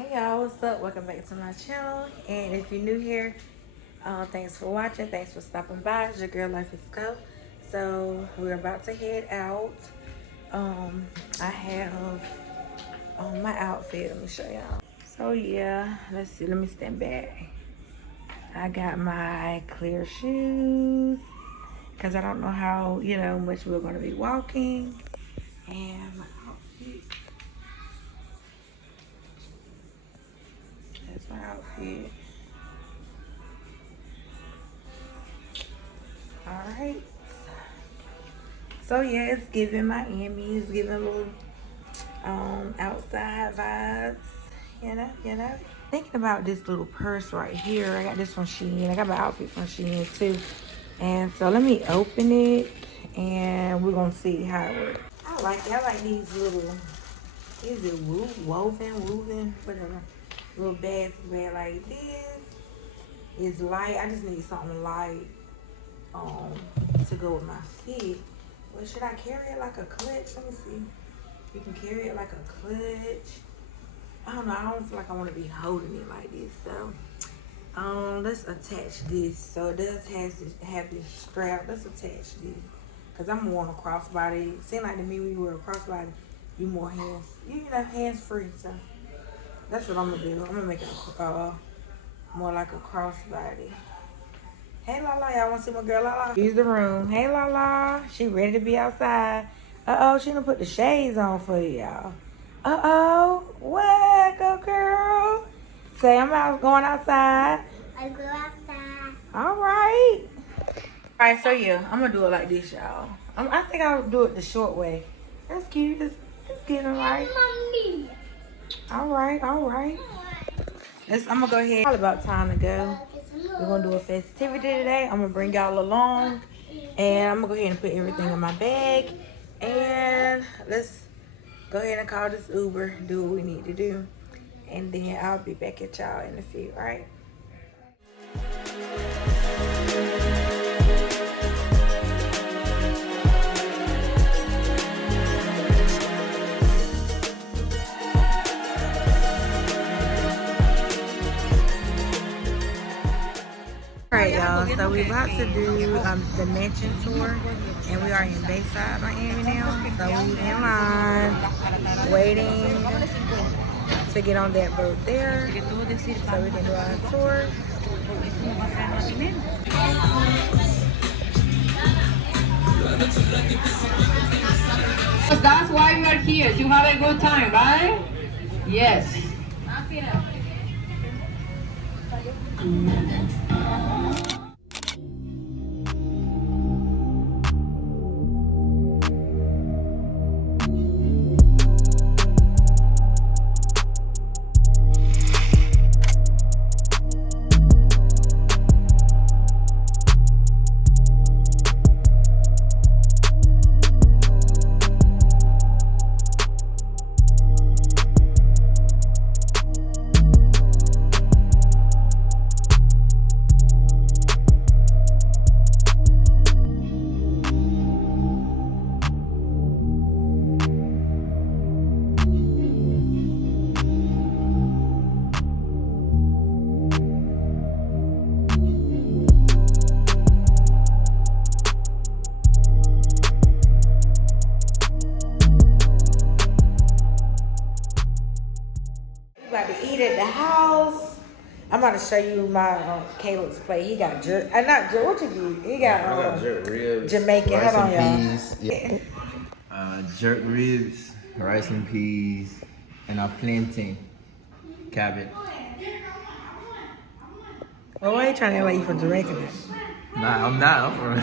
Hey y'all, what's up? Welcome back to my channel. And if you're new here, thanks for watching. Thanks for stopping by. It's your girl Life is Go. So we're about to head out. I have my outfit. Let me show y'all. So yeah, let's see. Let me stand back. I got my clear shoes because I don't know how much we're gonna be walking. And my outfit. That's my outfit. Alright. So yeah, it's giving Miami. It's giving a little outside vibes. You know. Thinking about this little purse right here. I got this from Shein. I got my outfit from Shein too. And so let me open it and we're gonna see how it works. I like it. I like these little, is it woven, whatever. Little bags wear like this. It's light. I just need something light to go with my feet. Well, should I carry it like a clutch? Let me see. You can carry it like a clutch. I don't know. I don't feel like I want to be holding it like this. So, let's attach this. So it does have this strap. Let's attach this. Because I'm more on a crossbody. It seems like to me when you wear a crossbody, you more hands free. So that's what I'm going to do. I'm going to make it more like a crossbody. Hey Lala, y'all want to see my girl Lala? Here's the room. Hey Lala, she ready to be outside. Uh-oh, she done put the shades on for y'all. Uh-oh, what, go girl? Say I'm going outside. I go outside. All right. All right, so yeah, I'm gonna do it like this, y'all. I think I'll do it the short way. That's cute. It's getting right. Mommy. All right. I'm gonna go ahead. It's all about time to go. We're gonna do a festivity today. I'm gonna bring y'all along, and I'm gonna go ahead and put everything in my bag, and let's go ahead and call this Uber, do what we need to do, and then I'll be back at y'all in a few. All right. Alright y'all, so we're about to do the mansion tour, and we are in Bayside, Miami now. So we in line, waiting to get on that boat there, so we can do our tour. That's why you are here, to have a good time, right? Yes. About to eat at the house. I'm about to show you my Caleb's plate. He got jerk. Not jerk. What you get? He got, I got jerk ribs, Jamaican. rice Hold on, and y'all. peas. Yeah. Jerk ribs, rice and peas, and a plantain, cabbage. Well, why are you trying to act like you from Jamaica? Nah, I'm not. I'm from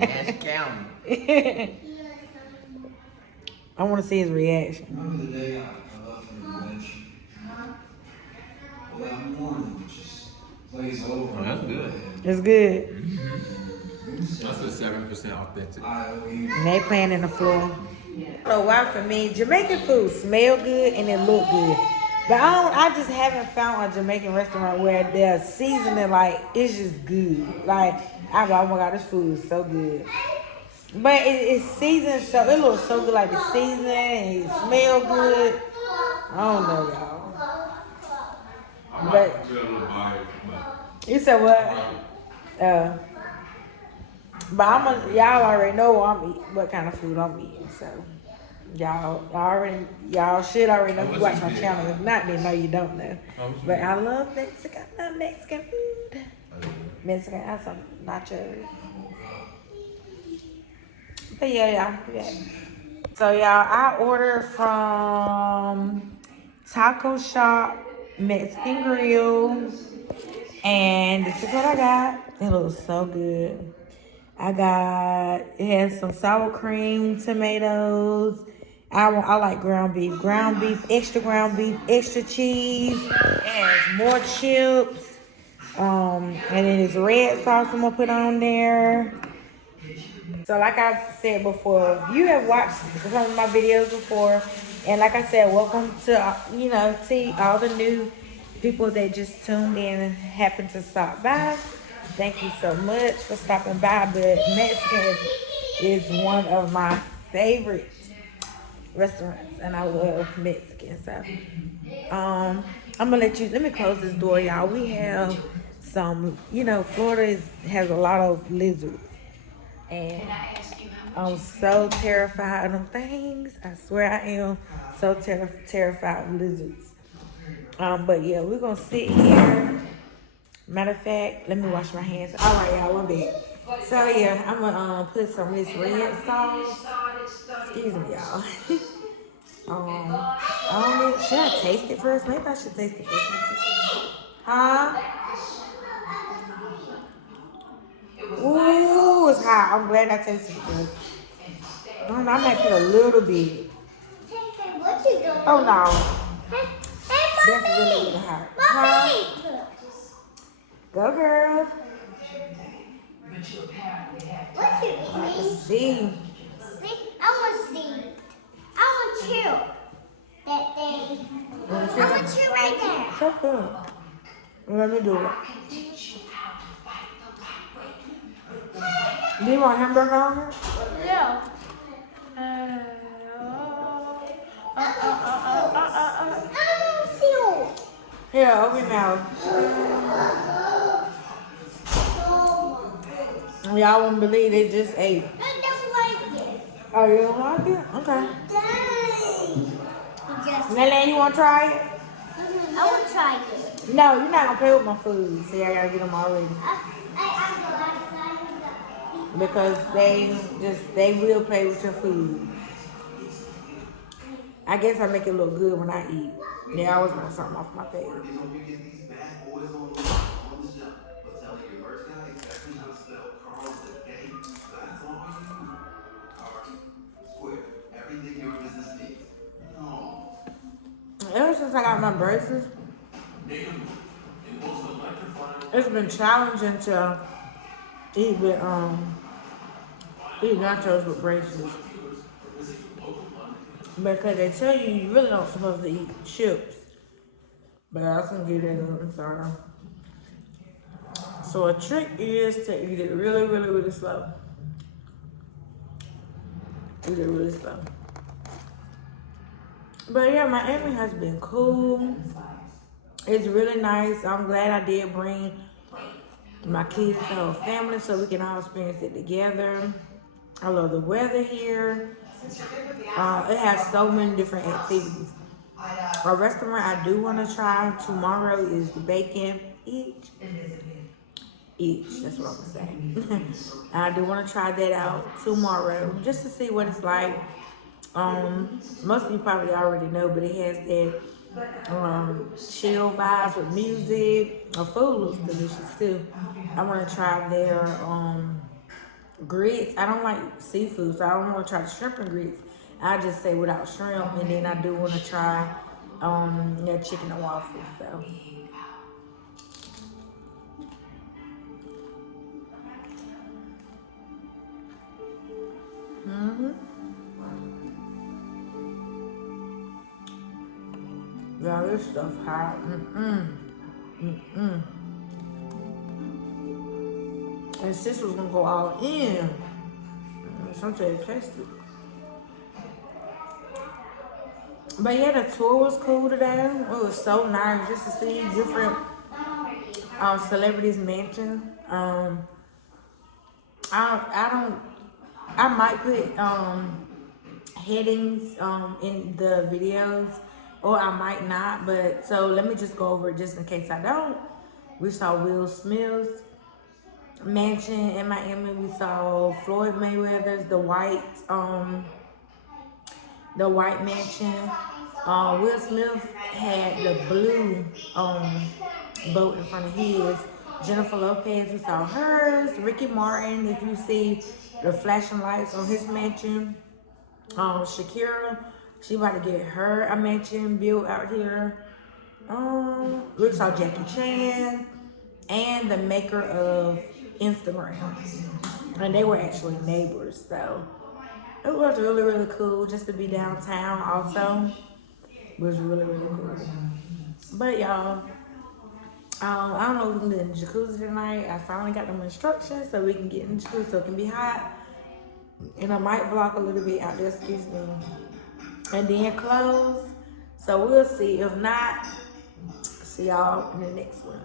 Nash County. I want to see his reaction. Remember the day I left from convention? Well, that morning just plays over. Oh, that's good. It's good. That's a 7% authentic. And they playing in the floor. I don't know why for me, Jamaican food smell good and it look good. But I just haven't found a Jamaican restaurant where their seasoning, like, it's just good. Like, I'm like, oh my God, this food is so good. But it's seasoned so, it looks so good, like the seasoning, and it smell good. I don't know, y'all. But you said what? But y'all already know what kind of food I'm eating, so y'all should already know if you watch my channel. If not, then no, you don't know. But I love Mexican. I love Mexican food. Mexican, I have some nachos. But yeah. So y'all, I ordered from Taco Shop Mexican Grill, and this is what I got. It looks so good. It has some sour cream, tomatoes. I like ground beef, extra cheese. It has more chips. And then it's red sauce I'm gonna put on there. So like I said before, if you have watched some of my videos before, and like I said, welcome to, to all the new people that just tuned in and happened to stop by. Thank you so much for stopping by. But Mexican is one of my favorite restaurants, and I love Mexican. So, I'm gonna let me close this door, y'all. We have some, Florida has a lot of lizards. And I'm so terrified of them things. I swear I am so terrified of lizards. But yeah, we're gonna sit here. Matter of fact, let me wash my hands. All right, y'all, I'm back. So yeah, I'm gonna put some of this red sauce. Excuse me, y'all. Should I taste it first? Maybe I should taste it first. Huh? Ooh, it's hot. I'm glad I tasted it first. I might put a little bit. What you doing? Oh no. Hey, That's really hot. Huh? Go, girl. What you eating? Let's see. See? I want to see. I want you. That thing. I want you right there. So good. Let me do it. Do you want hamburger on it? Yeah. I want you. Here, open now. Y'all won't believe they just ate. I don't like it. Oh, you don't like it? Okay. Dang. Nene, you want to try it? I want to try it. No, you're not going to play with my food. See, I got to get them already. Because they will play with your food. I guess I make it look good when I eat. They always want something off my face. Ever since I got my braces, it's been challenging to eat nachos with braces. Because they tell you really not supposed to eat chips. But I was gonna give that up, sorry. So a trick is to eat it really, really, really slow. Eat it really slow. But yeah, Miami has been cool. It's really nice. I'm glad I did bring my kids and our family so we can all experience it together. I love the weather here. It has so many different activities. A restaurant I do want to try tomorrow is the Bacon Each. That's what I'm saying. I do want to try that out tomorrow just to see what it's like. Most of you probably already know, but it has that chill vibes with music. The food looks delicious too. I want to try their grits. I don't like seafood, so I don't want to try the shrimp and grits. I just say without shrimp, and then I do want to try their chicken and waffles. So. Yeah, this stuff hot. And sis was gonna go all in. Something tasty. But yeah, the tour was cool today. It was so nice just to see different celebrities' mansion. I might put headings in the videos, or I might not. But so let me just go over it just in case I don't. We saw Will Smith's mansion in Miami. We saw Floyd Mayweather's the white mansion. Will Smith had the blue boat in front of his. Jennifer Lopez, we saw hers. Ricky Martin, if you see the flashing lights on his mansion. Shakira, she about to get her a mansion built out here. We saw Jackie Chan and the maker of Instagram, and they were actually neighbors, so it was really, really cool just to be downtown. Also, it was really, really cool. But y'all, I don't know if we're gonna do the jacuzzi tonight. I finally got them instructions so we can get in the jacuzzi so it can be hot, and I might vlog a little bit out there, excuse me, and then close. So we'll see. If not, see y'all in the next one.